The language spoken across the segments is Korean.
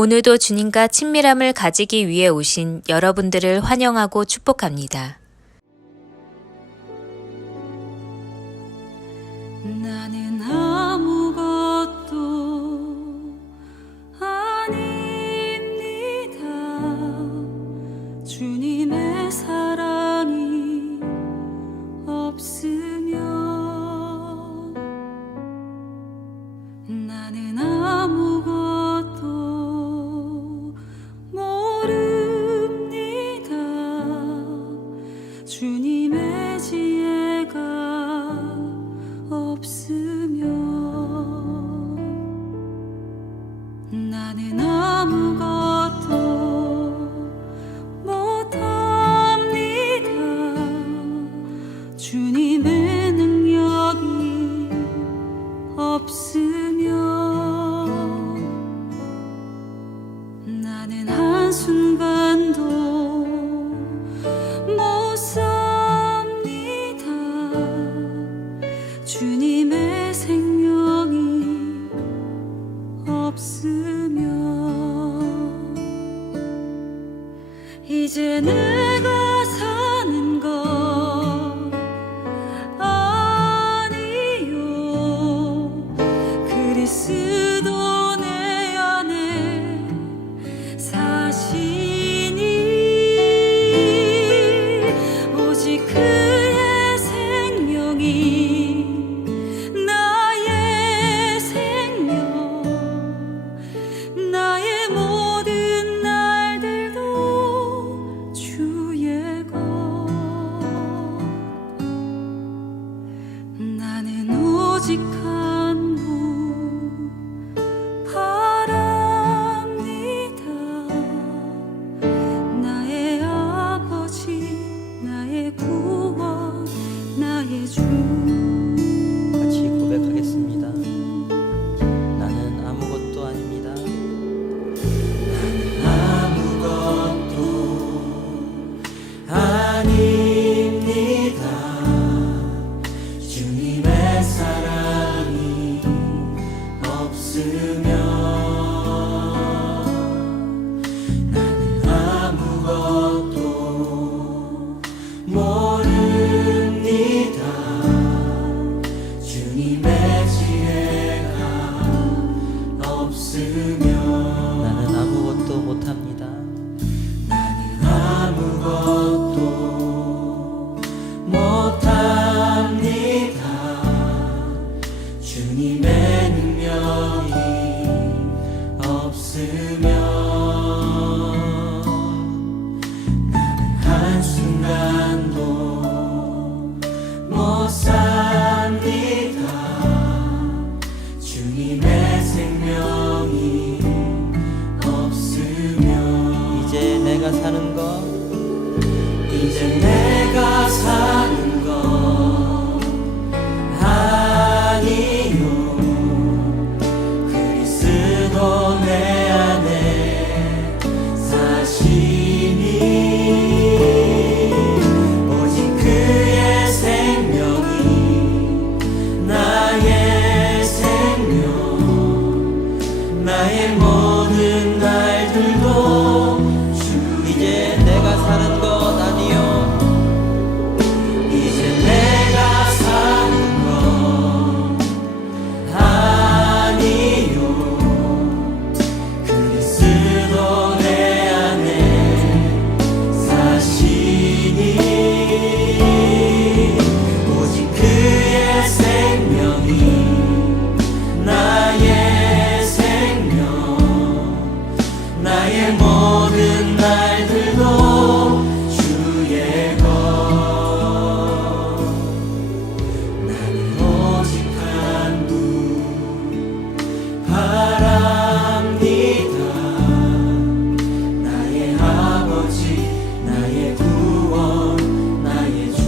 오늘도 주님과 친밀함을 가지기 위해 오신 여러분들을 환영하고 축복합니다. 나는 아무것도 아닙니다. 주님의 사랑이 없으면 나는 아무것도 모릅니다. 주님의 지혜가 없으면 나는 아무것도 못합니다. 주님의 능력이 없으면 나는 한순간도 못 삽니다. 주님의 생명이 없으면 이제 내가 사는 것 아니요. 그리스도 내 안에 사시니 오직 그의 생명이 나의 생명, 나의 모든 날들도 주의 것. 나는 오직 한 분 바랍니다. 나의 아버지, 나의 구원, 나의 주. 같이 고백하겠습니다. 나는 아무것도 아닙니다. 아무것도 아닙니다. 주님의 사랑이 없으면 나는 아무것도 모릅니다. 주님의 지혜가 없으면 나는 아무것도 못합니다. 아무것도 못합니다. 주님의 능력이 없으면 나는 한순간도 못 삽니다. 주님의 생명이 없으면 이제 내가 사는 것 이제 내가 사는 것 아니요. 그리스도 내 안에 사시니 오직 그의 생명이 나의 생명, 나의 모든 날들도 이제 내가 사는 것 아니요. 이제 내가 사는 것 아니요. 그리스도 내 안에 사시니 오직 그의 생명이 나의 생명, 나의 모든 날들도 주의 것. 나는 오직 한 분 바랍니다. 나의 아버지, 나의 구원, 나의 주.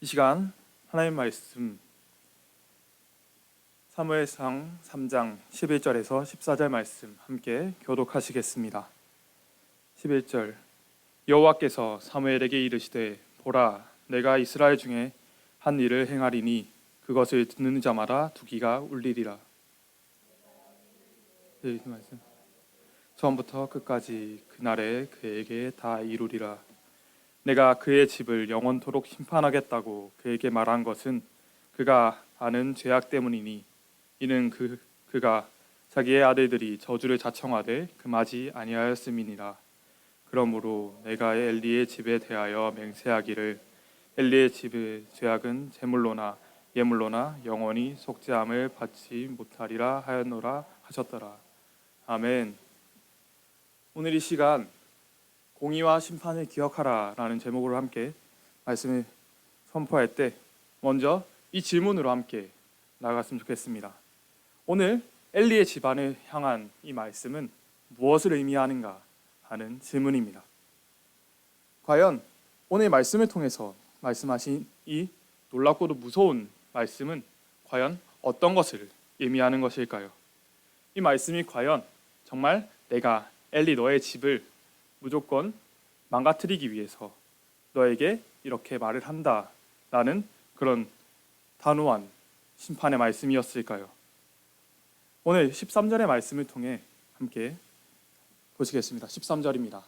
이 시간 하나님 말씀 사무엘상 3장 11절에서 14절 말씀 함께 교독하시겠습니다. 11절 여호와께서 사무엘에게 이르시되 보라 내가 이스라엘 중에 한 일을 행하리니 그것을 듣는 자마다 두기가 울리리라. 네, 이 말씀. 처음부터 끝까지 그날에 그에게 다 이루리라. 내가 그의 집을 영원토록 심판하겠다고 그에게 말한 것은 그가 아는 죄악 때문이니 이는 그가 자기의 아들들이 저주를 자청하되 금하지 아니하였음이니라. 그러므로 내가 엘리의 집에 대하여 맹세하기를 엘리의 집의 죄악은 제물로나 예물로나 영원히 속죄함을 받지 못하리라 하였노라 하셨더라. 아멘. 오늘 이 시간 공의와 심판을 기억하라라는 제목으로 함께 말씀을 선포할 때 먼저 이 질문으로 함께 나아갔으면 좋겠습니다. 오늘 엘리의 집안을 향한 이 말씀은 무엇을 의미하는가 하는 질문입니다. 과연 오늘 말씀을 통해서 말씀하신 이 놀랍고도 무서운 말씀은 과연 어떤 것을 의미하는 것일까요? 이 말씀이 과연 정말 내가 엘리 너의 집을 무조건 망가뜨리기 위해서 너에게 이렇게 말을 한다라는 그런 단호한 심판의 말씀이었을까요? 오늘 13절의 말씀을 통해 함께 보시겠습니다. 13절입니다.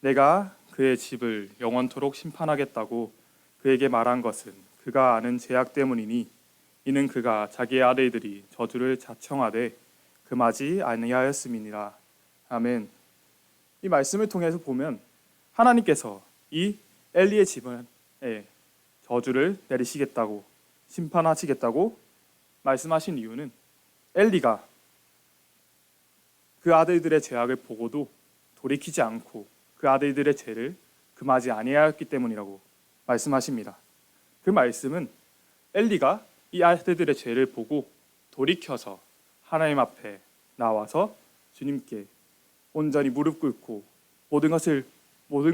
내가 그의 집을 영원토록 심판하겠다고 그에게 말한 것은 그가 아는 죄악 때문이니 이는 그가 자기의 아들들이 저주를 자청하되 금하지 아니하였음이니라. 아멘. 이 말씀을 통해서 보면 하나님께서 이 엘리의 집안에 저주를 내리시겠다고 심판하시겠다고 말씀하신 이유는 엘리가 그 아들들의 죄악을 보고도 돌이키지 않고 그 아들들의 죄를 금하지 아니하였기 때문이라고 말씀하십니다. 그 말씀은 엘리가 이 아들들의 죄를 보고 돌이켜서 하나님 앞에 나와서 주님께 온전히 무릎 꿇고 모든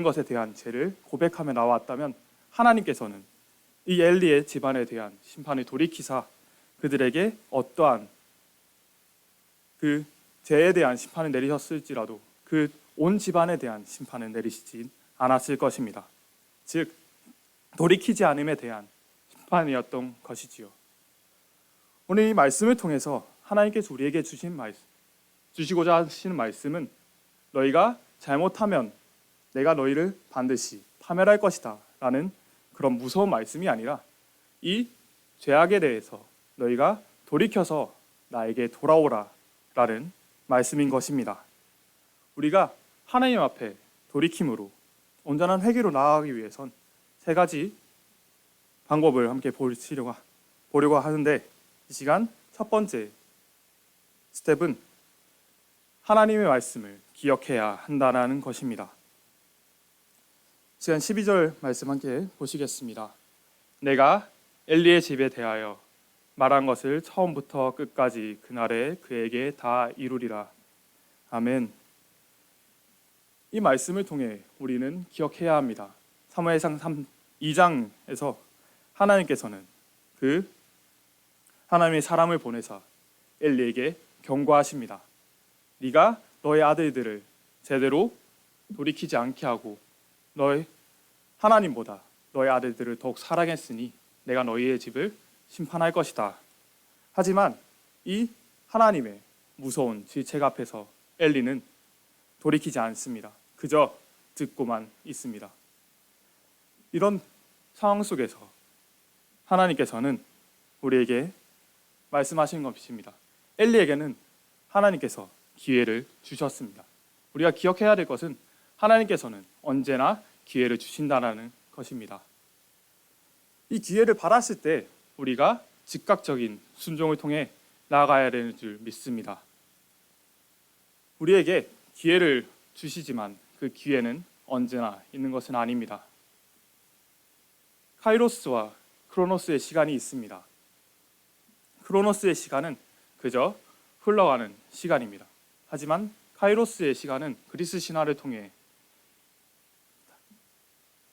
것에 대한 죄를 고백하며 나왔다면 하나님께서는 이 엘리의 집안에 대한 심판을 돌이키사 그들에게 어떠한 그 죄에 대한 심판을 내리셨을지라도 그 온 집안에 대한 심판을 내리시진 않았을 것입니다. 즉 돌이키지 않음에 대한 심판이었던 것이지요. 오늘 이 말씀을 통해서 하나님께서 우리에게 주시고자 하시는 말씀은 너희가 잘못하면 내가 너희를 반드시 파멸할 것이다 라는 그런 무서운 말씀이 아니라 이 죄악에 대해서 너희가 돌이켜서 나에게 돌아오라 라는 말씀인 것입니다. 우리가 하나님 앞에 돌이킴으로 온전한 회개로 나아가기 위해선 세 가지 방법을 함께 보려고 하는데 이 시간 첫 번째 스텝은 하나님의 말씀을 기억해야 한다는 것입니다. 시간 12절 말씀 함께 보시겠습니다. 내가 엘리의 집에 대하여 말한 것을 처음부터 끝까지 그날에 그에게 다 이루리라. 아멘. 이 말씀을 통해 우리는 기억해야 합니다. 사무엘상 2장에서 하나님께서는 그 하나님의 사람을 보내사 엘리에게 경고하십니다. 네가 너의 아들들을 제대로 돌이키지 않게 하고 너의 하나님보다 너의 아들들을 더욱 사랑했으니 내가 너희의 집을 심판할 것이다. 하지만 이 하나님의 무서운 질책 앞에서 엘리는 돌이키지 않습니다. 그저 듣고만 있습니다. 이런 상황 속에서 하나님께서는 우리에게 말씀하신 것입니다. 엘리에게는 하나님께서 기회를 주셨습니다. 우리가 기억해야 될 것은 하나님께서는 언제나 기회를 주신다는 것입니다. 이 기회를 받았을 때 우리가 즉각적인 순종을 통해 나아가야 되는 줄 믿습니다. 우리에게 기회를 주시지만 그 기회는 언제나 있는 것은 아닙니다. 카이로스와 크로노스의 시간이 있습니다. 크로노스의 시간은 그저 흘러가는 시간입니다. 하지만 카이로스의 시간은 그리스 신화를 통해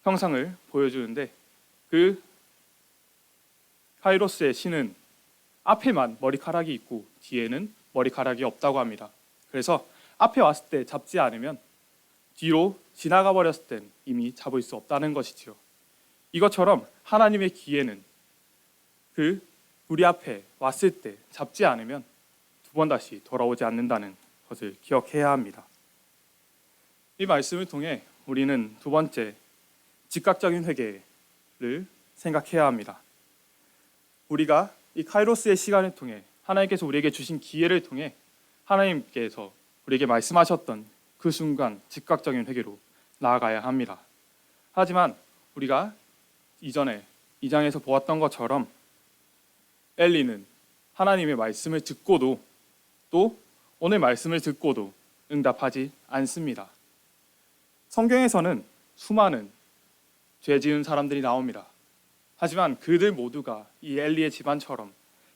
형상을 보여주는데 그 카이로스의 신은 앞에만 머리카락이 있고 뒤에는 머리카락이 없다고 합니다. 그래서 앞에 왔을 때 잡지 않으면 뒤로 지나가 버렸을 땐 이미 잡을 수 없다는 것이지요. 이것처럼 하나님의 기회는 우리 앞에 왔을 때 잡지 않으면 두 번 다시 돌아오지 않는다는 것을 기억해야 합니다. 이 말씀을 통해 우리는 두 번째 즉각적인 회개를 생각해야 합니다. 우리가 이 카이로스의 시간을 통해 하나님께서 우리에게 주신 기회를 통해 하나님께서 우리에게 말씀하셨던 그 순간 즉각적인 회개로 나아가야 합니다. 하지만 우리가 이전에 2장에서 보았던 것처럼 엘리는 하나님의 말씀을 듣고도 또 오늘 말씀을 듣고도 응답하지 않습니다. 성경에서는 수많은 죄 지은 사람들이 나옵니다. 하지만 그들 모두가 이 엘리의 집안처럼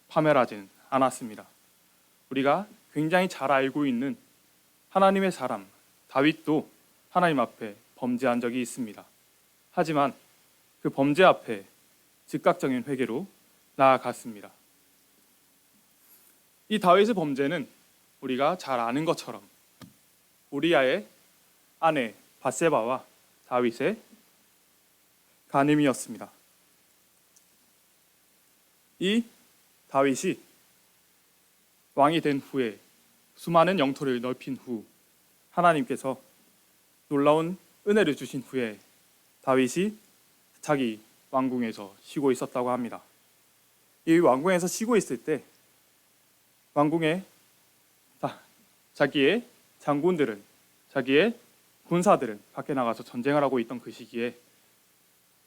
파멸하진 않았습니다. 우리가 굉장히 잘 알고 있는 하나님의 사람 다윗도 하나님 앞에 범죄한 적이 있습니다. 하지만 그 범죄 앞에 즉각적인 회개로 나아갔습니다. 이 다윗의 범죄는 우리가 잘 아는 것처럼 우리아의 아내 밧세바와 다윗의 간음이었습니다. 이 다윗이 왕이 된 후에 수많은 영토를 넓힌 후 하나님께서 놀라운 은혜를 주신 후에 다윗이 자기 왕궁에서 쉬고 있었다고 합니다. 이 왕궁에서 쉬고 있을 때 왕궁에 자기의 장군들은 자기의 군사들은 밖에 나가서 전쟁을 하고 있던 그 시기에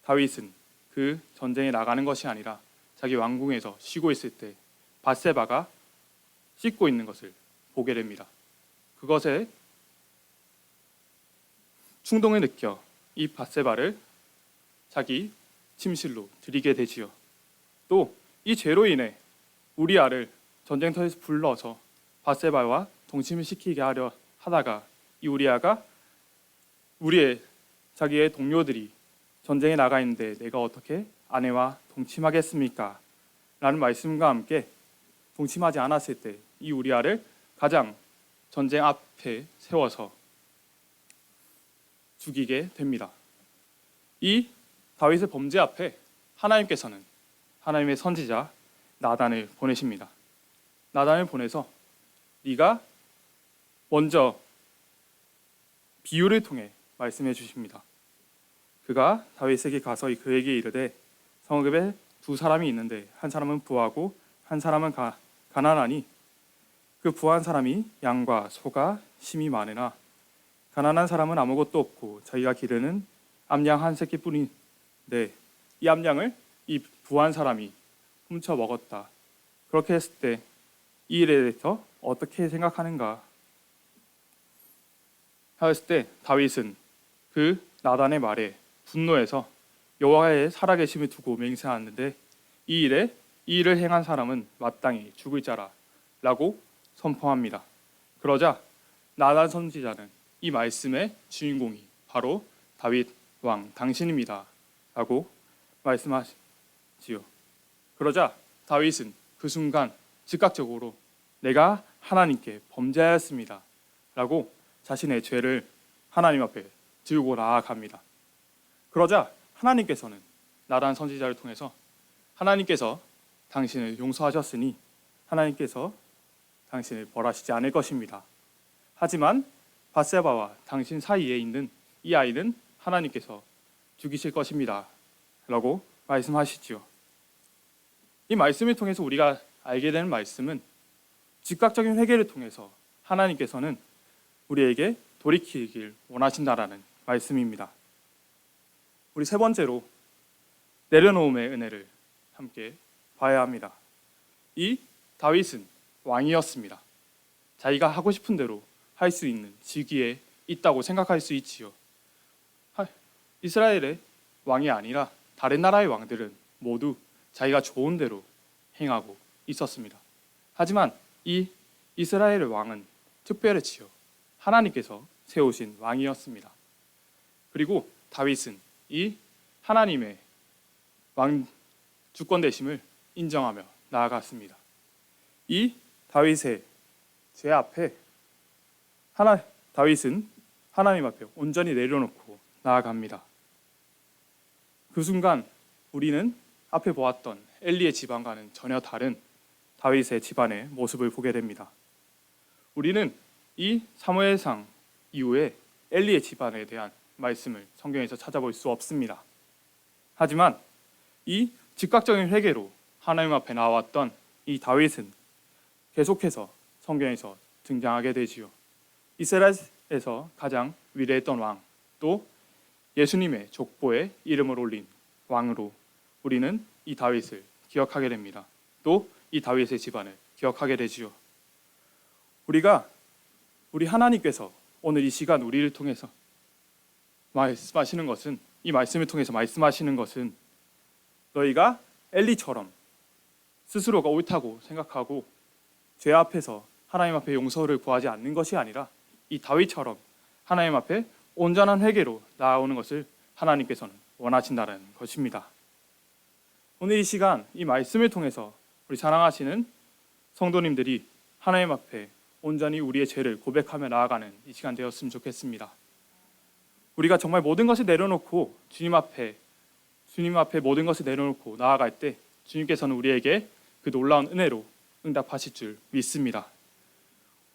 다윗은 그 전쟁에 나가는 것이 아니라 자기 왕궁에서 쉬고 있을 때 밧세바가 씻고 있는 것을 보게 됩니다. 그것에 충동을 느껴 이 밧세바를 자기 침실로 들이게 되지요. 또 이 죄로 인해 우리아를 전쟁터에서 불러서 밧세바와 동침을 시키게 하려 하다가 이 우리아가 자기의 동료들이 전쟁에 나가 있는데 내가 어떻게 아내와 동침하겠습니까? 라는 말씀과 함께 동침하지 않았을 때 이 우리아를 가장 전쟁 앞에 세워서 죽이게 됩니다. 이 다윗의 범죄 앞에 하나님께서는 하나님의 선지자 나단을 보내십니다. 나단을 보내서 네가 먼저 비유를 통해 말씀해 주십니다. 그가 다윗에게 가서 그에게 이르되 성읍에 두 사람이 있는데 한 사람은 부하고 한 사람은 가난하니 그 부한 사람이 양과 소가 심이 많으나 가난한 사람은 아무것도 없고 자기가 기르는 암양 한 새끼뿐인데 이 암양을 이 부한 사람이 훔쳐 먹었다. 그렇게 했을 때 이 일에 대해서 어떻게 생각하는가 하였을 때 다윗은 그 나단의 말에 분노해서 여호와의 살아계심을 두고 맹세하는데 이 일을 행한 사람은 마땅히 죽을 자라라고 선포합니다. 그러자 나단 선지자는 이 말씀의 주인공이 바로 다윗 왕 당신입니다 라고 말씀하시지요. 그러자 다윗은 그 순간 즉각적으로 내가 하나님께 범죄하였습니다 라고 자신의 죄를 하나님 앞에 들고 나아갑니다. 그러자 하나님께서는 나단 선지자를 통해서 하나님께서 당신을 용서하셨으니 하나님께서 당신을 벌하시지 않을 것입니다. 하지만 밧세바와 당신 사이에 있는 이 아이는 하나님께서 죽이실 것입니다 라고 말씀하시지요. 이 말씀을 통해서 우리가 알게 되는 말씀은 즉각적인 회개를 통해서 하나님께서는 우리에게 돌이키길 원하신다라는 말씀입니다. 우리 세 번째로 내려놓음의 은혜를 함께 봐야 합니다. 이 다윗은 왕이었습니다. 자기가 하고 싶은 대로 할 수 있는 직위에 있다고 생각할 수 있지요. 이스라엘의 왕이 아니라 다른 나라의 왕들은 모두 자기가 좋은 대로 행하고 있었습니다. 하지만 이 이스라엘의 왕은 특별했지요. 하나님께서 세우신 왕이었습니다. 그리고 다윗은 이 하나님의 왕 주권 되심을 인정하며 나아갔습니다. 이 다윗의 죄 앞에 다윗은 하나님 앞에 온전히 내려놓고 나아갑니다. 그 순간 우리는 앞에 보았던 엘리의 집안과는 전혀 다른 다윗의 집안의 모습을 보게 됩니다. 우리는 이 사무엘상 이후에 엘리의 집안에 대한 말씀을 성경에서 찾아볼 수 없습니다. 하지만 이 즉각적인 회개로 하나님 앞에 나왔던 이 다윗은 계속해서 성경에서 등장하게 되지요. 이스라엘에서 가장 위대했던 왕, 또 예수님의 족보에 이름을 올린 왕으로 우리는 이 다윗을 기억하게 됩니다. 또 이 다윗의 집안을 기억하게 되지요. 우리 하나님께서 오늘 이 시간 우리를 통해서 말씀하시는 것은, 이 말씀을 통해서 말씀하시는 것은 너희가 엘리처럼 스스로가 옳다고 생각하고 죄 앞에서 하나님 앞에 용서를 구하지 않는 것이 아니라 이 다윗처럼 하나님 앞에 온전한 회개로 나아오는 것을 하나님께서는 원하신다는 것입니다. 오늘 이 시간 이 말씀을 통해서 우리 사랑하시는 성도님들이 하나님 앞에 온전히 우리의 죄를 고백하며 나아가는 이 시간 되었으면 좋겠습니다. 우리가 정말 모든 것을 내려놓고 주님 앞에 모든 것을 내려놓고 나아갈 때 주님께서는 우리에게 그 놀라운 은혜로 응답하실 줄 믿습니다.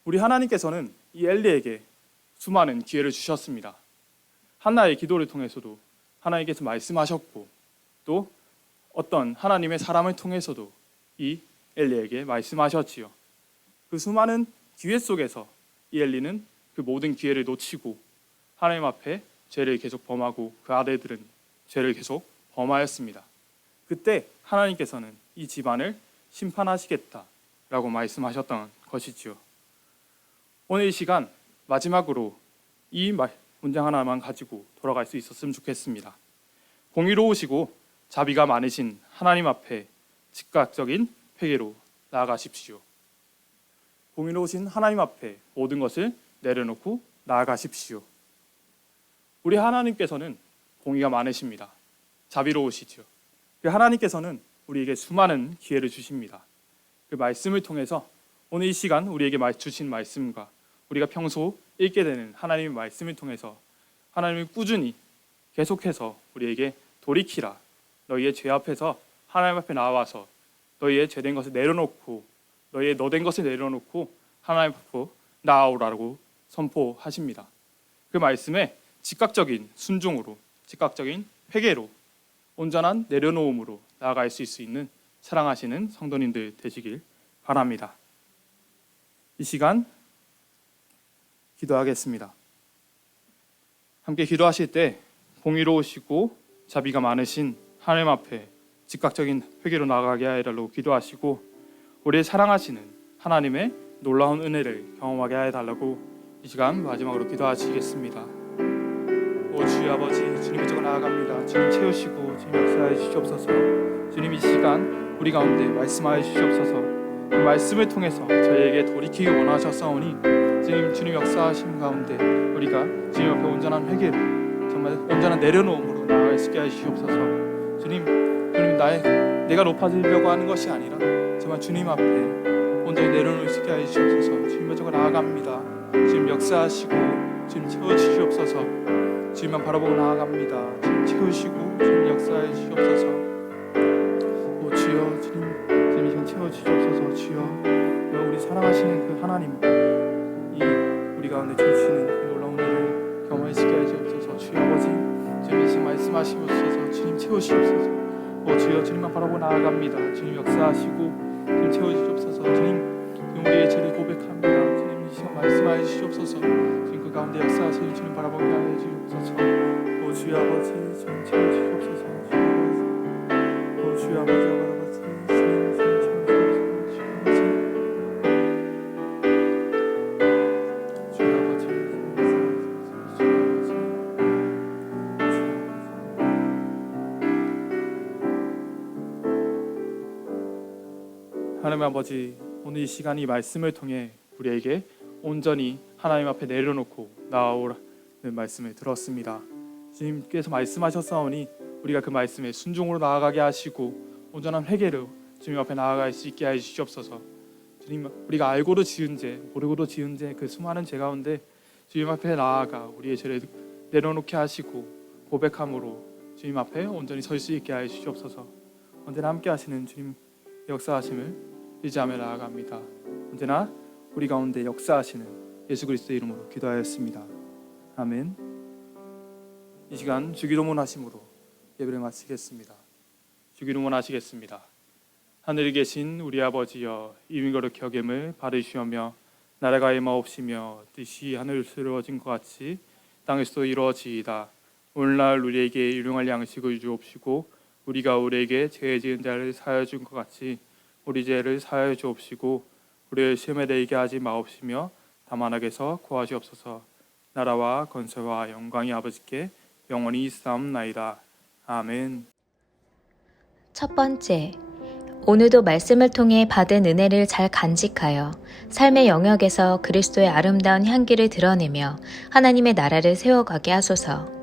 우리 하나님께서는 이 엘리에게 수많은 기회를 주셨습니다. 한나의 기도를 통해서도 하나님께서 말씀하셨고, 또 어떤 하나님의 사람을 통해서도 이 엘리에게 말씀하셨지요. 그 수많은 기회 속에서 이 엘리는 그 모든 기회를 놓치고 하나님 앞에 죄를 계속 범하고 그 아들들은 죄를 계속 범하였습니다. 그때 하나님께서는 이 집안을 심판하시겠다라고 말씀하셨던 것이지요. 오늘 이 시간 마지막으로 이 문장 하나만 가지고 돌아갈 수 있었으면 좋겠습니다. 공의로우시고 자비가 많으신 하나님 앞에 즉각적인 회개로 나아가십시오. 공의로우신 하나님 앞에 모든 것을 내려놓고 나아가십시오. 우리 하나님께서는 공의가 많으십니다. 자비로우시죠. 그 하나님께서는 우리에게 수많은 기회를 주십니다. 그 말씀을 통해서 오늘 이 시간 우리에게 주신 말씀과 우리가 평소 읽게 되는 하나님의 말씀을 통해서 하나님을 꾸준히 계속해서 우리에게 돌이키라, 너희의 죄 앞에서 하나님 앞에 나와서 너희의 죄된 것을 내려놓고 너희의 너된 것을 내려놓고 하나님 앞으로 나아오라고 선포하십니다. 그 말씀에 즉각적인 순종으로, 즉각적인 회개로, 온전한 내려놓음으로 나아갈 수 있는 사랑하시는 성도님들 되시길 바랍니다. 이 시간 기도하겠습니다. 함께 기도하실 때 공의로우시고 자비가 많으신 하나님 앞에 즉각적인 회개로 나아가게 하여달라고 기도하시고, 우리의 사랑하시는 하나님의 놀라운 은혜를 경험하게 하여달라고 이 시간 마지막으로 기도하시겠습니다. 오 주여 아버지, 주님의 쪽으로 나아갑니다. 주님 채우시고 주님 역사해 주시옵소서. 주님 이 시간 우리 가운데 말씀하여 주시옵소서. 그 말씀을 통해서 저희에게 돌이키기 원하셨사오니 주님 역사하신 가운데 우리가 주님 앞에 온전한 회개로, 정말 온전한 내려놓음으로 나아갈 수 있게 하시옵소서. 주님 내가 높아지려고 하는 것이 아니라 정말 주님 앞에 온전히 내려놓을 수 있게 하시옵소서. 주님의 쪽으로 나아갑니다. 주님 역사하시고 주님 채워주시옵소서. 주님만 바라보고 나아갑니다. 주님 채우시고 주님 역사해 주시옵소서. 오 주여, 주님 이전 채워주시옵소서. 주여, 우리 사랑하시는 그 하나님, 이 우리 가운데 주시는 그 놀라운 은혜를 경험할 수 있게 하시옵소서. 주여 아버지, 주님 이 시간 말씀하시옵소서. 주님 채우시옵소서. 오 주여, 주님만 바라보고 나아갑니다. 주님 역사하시고 주님 채워주시옵소서. 주님 우리의 죄를 고백합니다. 주님 이 시간 말씀하여 주시옵소서. 주님 그 가운데 역사하시는 주님 바라보게 하여 주시옵소서. 오 주여 아버지, 주님 채워주시옵소서. 오 주여 아버지, 주님 채워주시옵소서. 주여 아버지, 하나님 아버지, 오늘 이 시간 이 말씀을 통해 우리에게 온전히 하나님 앞에 내려놓고 나아오라는 말씀을 들었습니다. 주님께서 말씀하셨사오니 우리가 그 말씀에 순종으로 나아가게 하시고 온전한 회개로 주님 앞에 나아갈 수 있게 해 주시옵소서. 주님, 우리가 알고도 지은 죄, 모르고도 지은 죄, 그 수많은 죄 가운데 주님 앞에 나아가 우리의 죄를 내려놓게 하시고 고백함으로 주님 앞에 온전히 설 수 있게 하여 주시옵소서. 언제나 함께 하시는 주님 역사하심을 의지하며 나아갑니다. 언제나 우리 가운데 역사하시는 예수 그리스도의 이름으로 기도하였습니다. 아멘. 이 시간 주기도문 하심으로 예배를 마치겠습니다. 주기도문 하시겠습니다. 하늘에 계신 우리 아버지여, 이름 거룩히 여김을 받으시오며 나라가 임하옵시며 뜻이 하늘에서 이루어진 것 같이 땅에서도 이루어지이다. 오늘날 우리에게 일용할 양식을 주옵시고 우리가 우리에게 죄 지은 자를 사하여 준 것 같이 우리 죄를 사하여 주옵시고 우리를 시험에 들게 하지 마옵시며 다만 악에서 구하시옵소서. 나라와 건설과 영광이 아버지께 영원히 있사옵나이다. 아멘. 첫 번째, 오늘도 말씀을 통해 받은 은혜를 잘 간직하여 삶의 영역에서 그리스도의 아름다운 향기를 드러내며 하나님의 나라를 세워가게 하소서.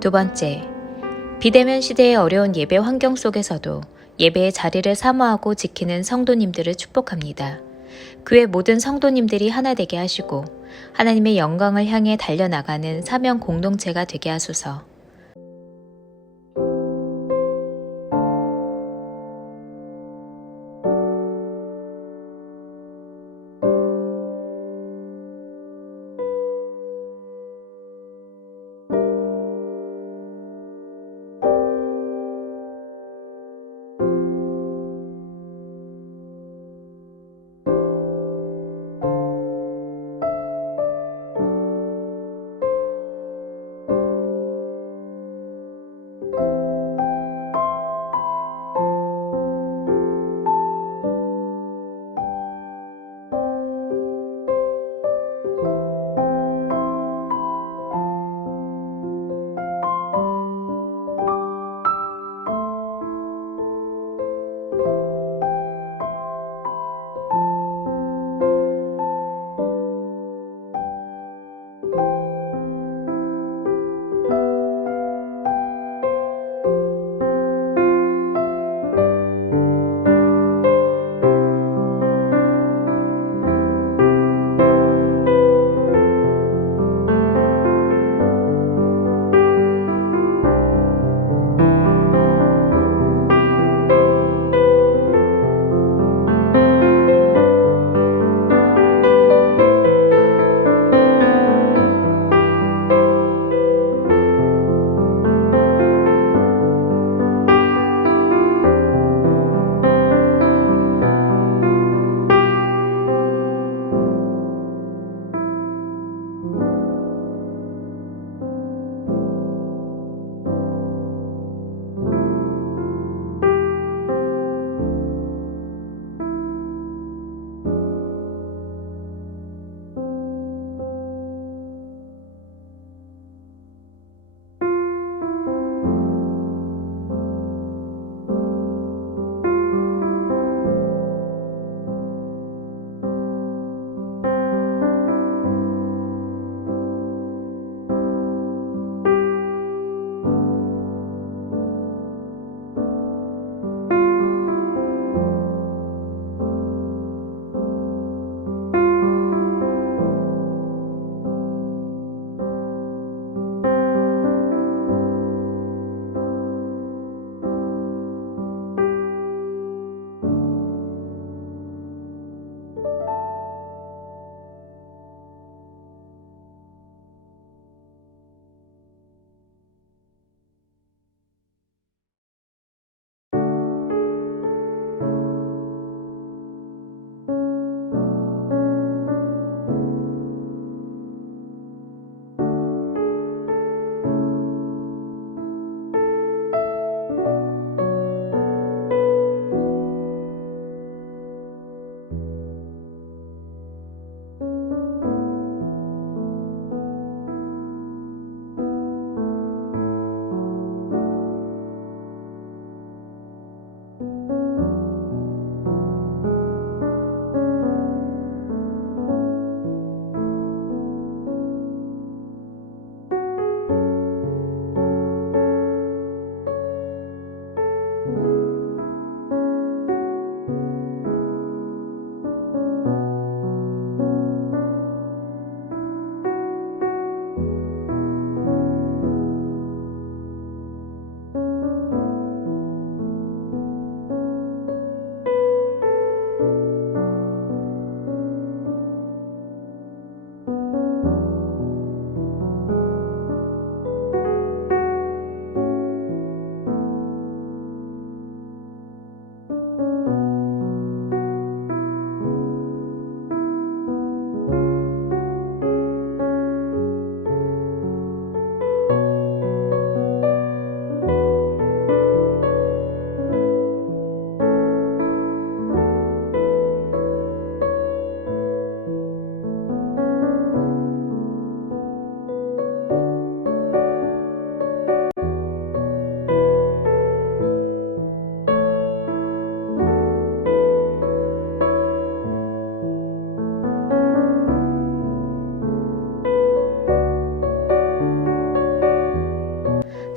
두 번째, 비대면 시대의 어려운 예배 환경 속에서도 예배의 자리를 사모하고 지키는 성도님들을 축복합니다. 교회 모든 성도님들이 하나 되게 하시고 하나님의 영광을 향해 달려나가는 사명 공동체가 되게 하소서.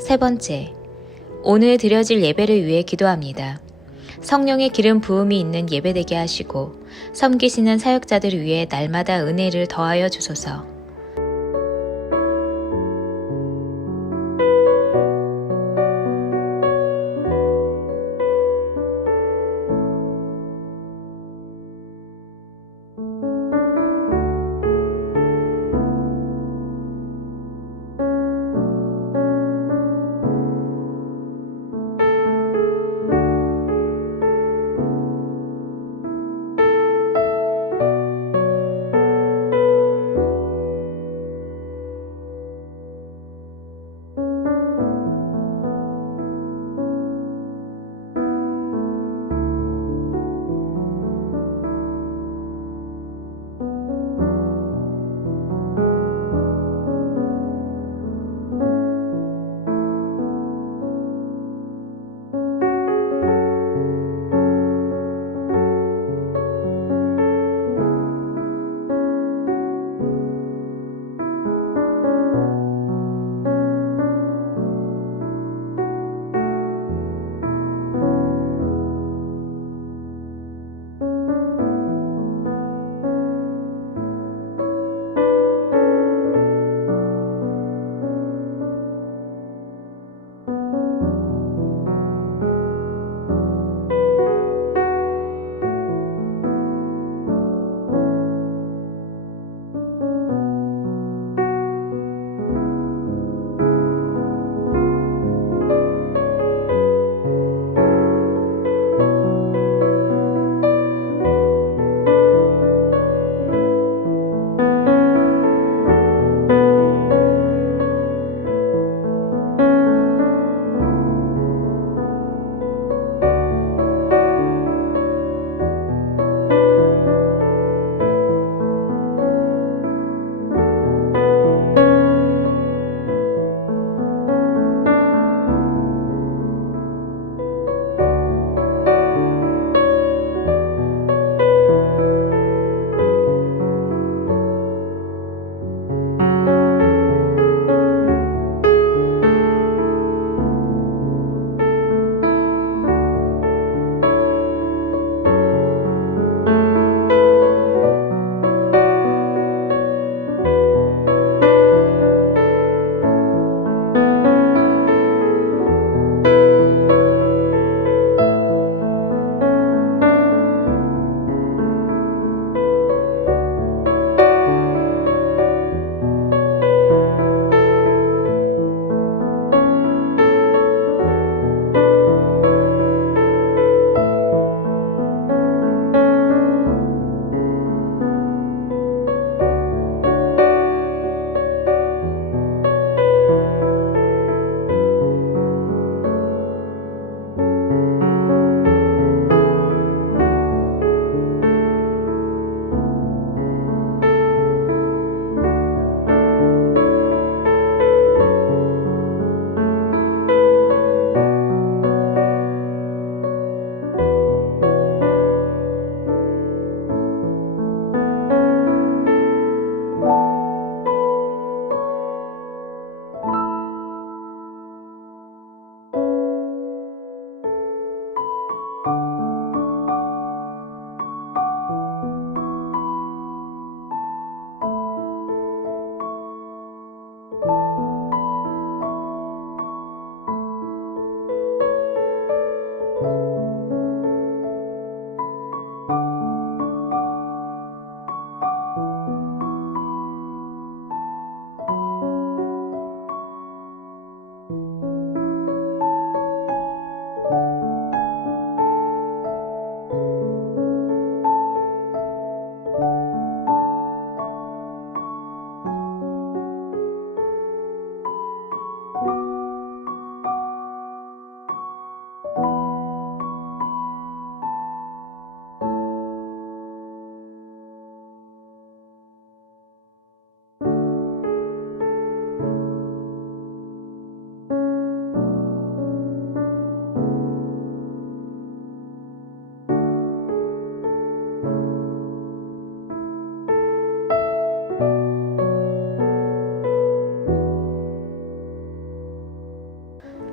세 번째, 오늘 드려질 예배를 위해 기도합니다. 성령의 기름 부음이 있는 예배되게 하시고 섬기시는 사역자들을 위해 날마다 은혜를 더하여 주소서.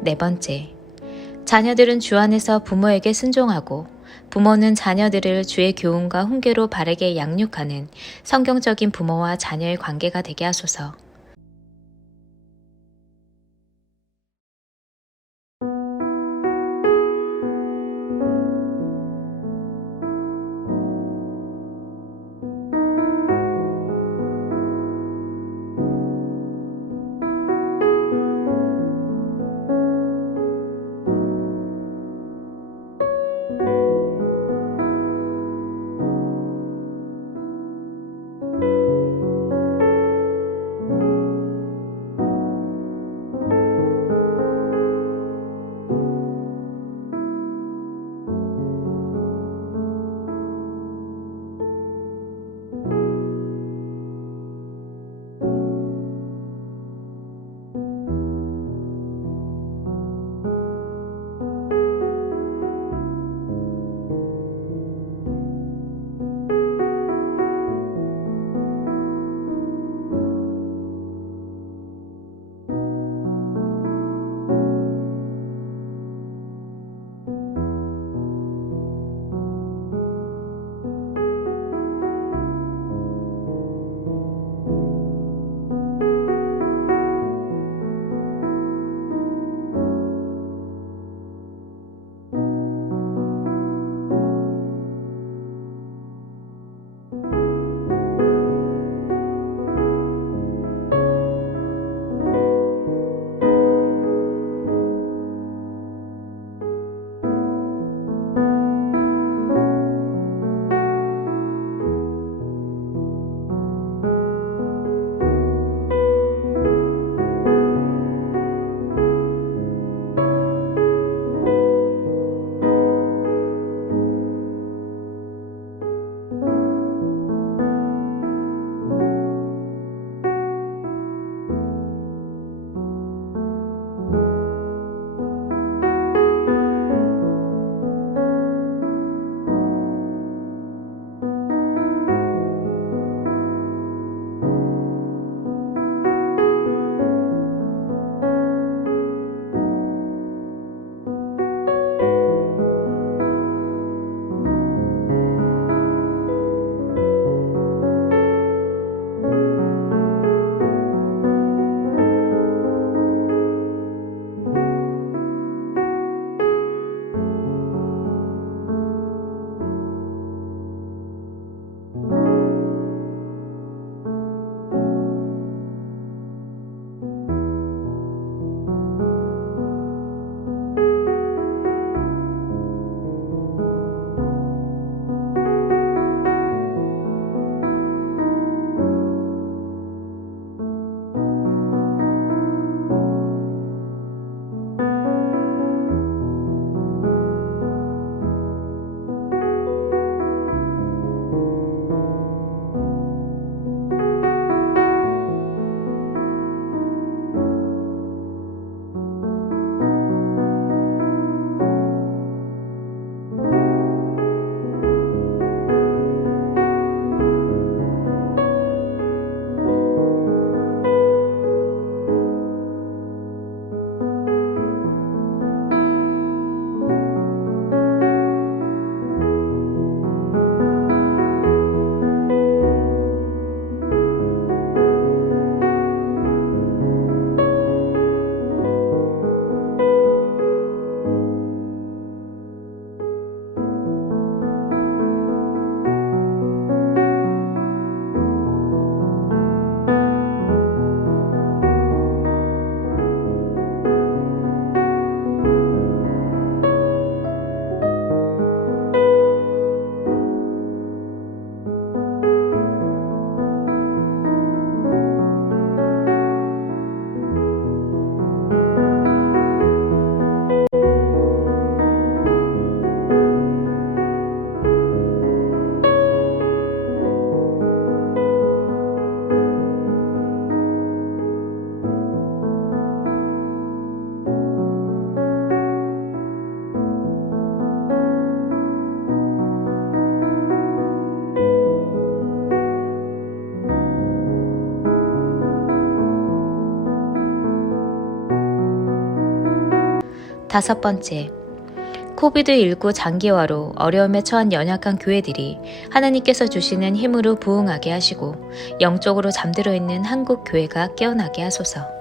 네 번째, 자녀들은 주 안에서 부모에게 순종하고 부모는 자녀들을 주의 교훈과 훈계로 바르게 양육하는 성경적인 부모와 자녀의 관계가 되게 하소서. 5번째, 코비드19 장기화로 어려움에 처한 연약한 교회들이 하나님께서 주시는 힘으로 부흥하게 하시고 영적으로 잠들어 있는 한국 교회가 깨어나게 하소서.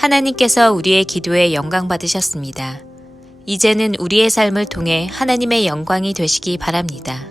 하나님께서 우리의 기도에 영광 받으셨습니다. 이제는 우리의 삶을 통해 하나님의 영광이 되시기 바랍니다.